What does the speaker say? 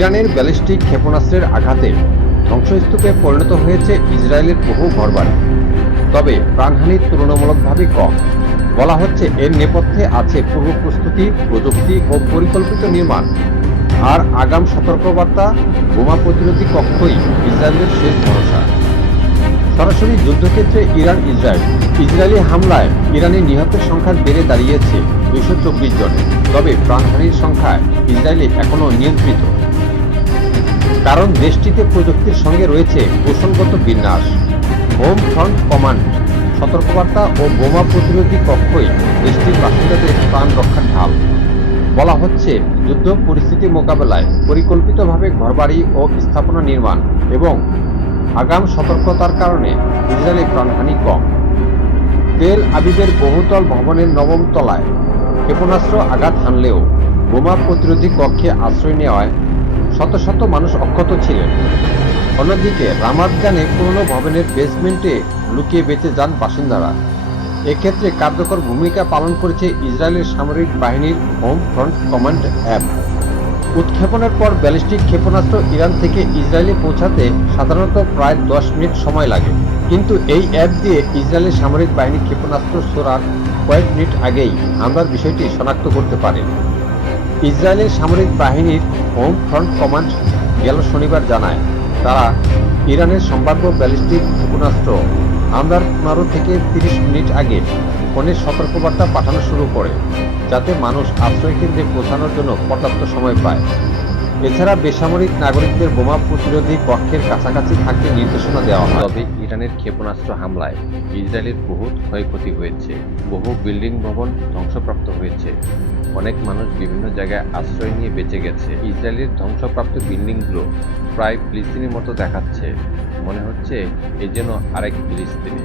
ইরানের ব্যালিস্টিক ক্ষেপণাস্ত্রের আঘাতে ধ্বংসস্তূপে পরিণত হয়েছে ইসরায়েলের বহু ঘরবাড়ি। তবে প্রাণহানি তুলনামূলকভাবে কম। বলা হচ্ছে এর নেপথ্যে আছে পূর্ব প্রস্তুতি, প্রযুক্তি ও পরিকল্পিত নির্মাণ। আর আগাম সতর্কবার্তা, বোমা প্রতিরোধী কক্ষই ইসরায়েলের শেষ ভরসা। সরাসরি যুদ্ধক্ষেত্রে ইসরায়েলি হামলায় ইরানের নিহতের সংখ্যা বেড়ে দাঁড়িয়েছে 224 জন। তবে প্রাণহানির সংখ্যায় ইসরায়েল এখনও নিয়ন্ত্রিত, কারণ দেশটিতে প্রযুক্তির সঙ্গে রয়েছে কৌশলগত বিন্যাস। হোম ফ্রন্ট কমান্ড সতর্কবার্তা ও বোমা প্রতিরোধী কক্ষই দেশটির বাসিন্দাদের প্রাণ রক্ষার ঢাল। বলা হচ্ছে যুদ্ধ পরিস্থিতি মোকাবেলায় পরিকল্পিতভাবে ঘরবাড়ি ও স্থাপনা নির্মাণ এবং আগাম সতর্কতার কারণে ইসরায়েলি প্রাণহানি কম। তেল আবিবের বহুতল ভবনের 9ম তলায় ক্ষেপণাস্ত্র আঘাত হানলেও বোমা প্রতিরোধী কক্ষে আশ্রয় নেওয়ায় শত শত মানুষ অক্ষত ছিলেন। অন্যদিকে রামাত গানে পুরনো ভবনের বেসমেন্টে লুকিয়ে বেঁচে যান বাসিন্দারা। এক্ষেত্রে কার্যকর ভূমিকা পালন করেছে ইসরায়েলের সামরিক বাহিনীর হোম ফ্রন্ট কমান্ড অ্যাপ। উৎক্ষেপণের পর ব্যালিস্টিক ক্ষেপণাস্ত্র ইরান থেকে ইসরায়েলে পৌঁছাতে সাধারণত প্রায় 10 মিনিট সময় লাগে, কিন্তু এই অ্যাপ দিয়ে ইসরায়েলের সামরিক বাহিনী ক্ষেপণাস্ত্র ছোড়ার কয়েক মিনিট আগেই হামলার বিষয়টি শনাক্ত করতে পারে। ইসরায়েলের সামরিক বাহিনীর হোম ফ্রন্ট কমান্ড গেল শনিবার জানায়, তারা ইরানের সম্ভাব্য ব্যালিস্টিক ক্ষেপণাস্ত্র হামলার 15 থেকে 30 মিনিট আগে ফোনের সতর্কবার্তা পাঠানো শুরু করে, যাতে মানুষ আশ্রয়কেন্দ্রে পৌঁছানোর জন্য পর্যাপ্ত সময় পায়। এছাড়া বেসামরিক নাগরিকদের বোমা প্রতিরোধী কক্ষের কাছাকাছি থাকতে নির্দেশনা দেওয়া হয়। তবে ইরানের ক্ষেপণাস্ত্র হামলায় ইসরায়েলের বহুত ক্ষয়ক্ষতি হয়েছে, বহু বিল্ডিং ভবন ধ্বংসপ্রাপ্ত হয়েছে, অনেক মানুষ বিভিন্ন জায়গায় আশ্রয় নিয়ে বেঁচে গেছে। ইসরায়েলের ধ্বংসপ্রাপ্ত বিল্ডিংগুলো প্রায় ফিলিস্তিনের মতো দেখাচ্ছে, মনে হচ্ছে এ যেন আরেক ফিলিস্তিনি।